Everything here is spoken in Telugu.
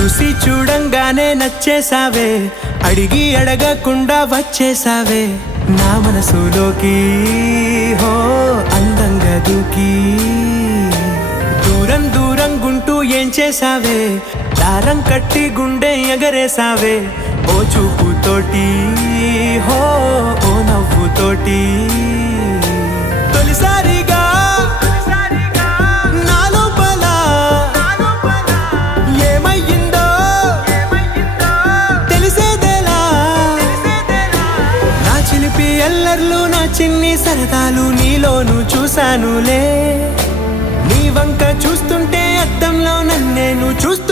చూసి చూడంగానే నచ్చేసావే, అడిగి అడగకుండా వచ్చేసావే నా మనసులోకి. హో అందంగా దూకి దూరం దూరం గుంటూ ఏం చేసావే, దారం కట్టి గుండె ఎగరేసావే ఓ చూపుతోటి. హో ఓ నవ్వుతోటి తొలిసారిగా నా లోపల ఏమయ్యిందో తెలిసేదేలా. నా చిలిపి ఎల్లర్లు నా చిన్ని సరదాలు నీలోను చూశానులే. నీ వంక చూస్తుంటే అద్దంలో నన్నేను చూస్తూ